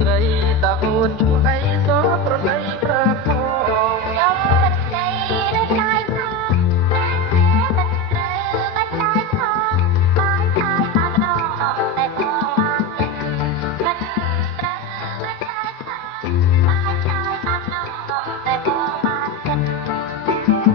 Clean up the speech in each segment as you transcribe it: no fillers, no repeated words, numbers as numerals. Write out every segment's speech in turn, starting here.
ត្រីតាហូនឈ្មោះអីសប្រណីប្រាប់ផងខ្ញុំមិនស្ដីនៅកាយផងតែមិនត្រូវមិនដាច់ផងបាយបាយតាមដងតែផងបានចិត្តមិនត្រូវមិនដាច់ផងបាយបាយតាមដងតែផងបានចិត្ត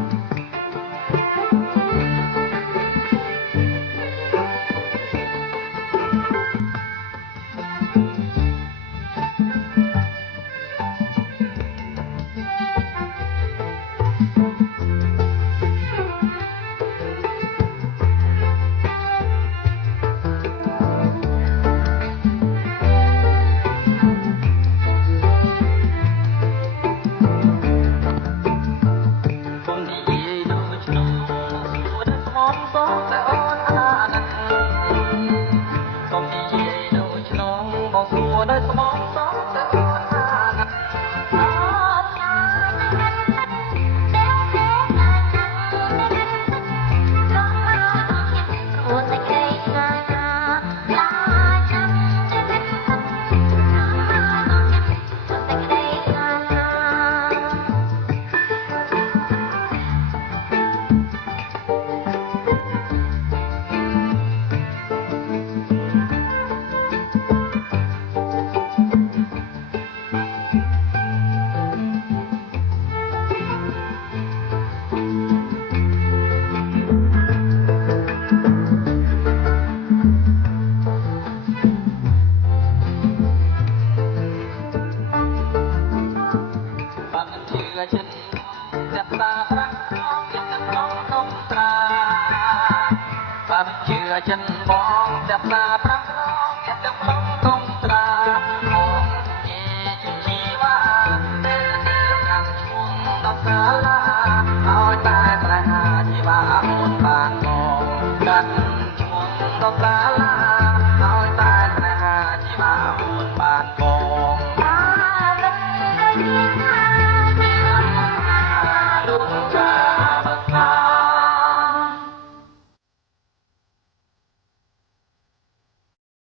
ជឿចិនបងចាប់តាប្រាំក្រងអ្នកទាំង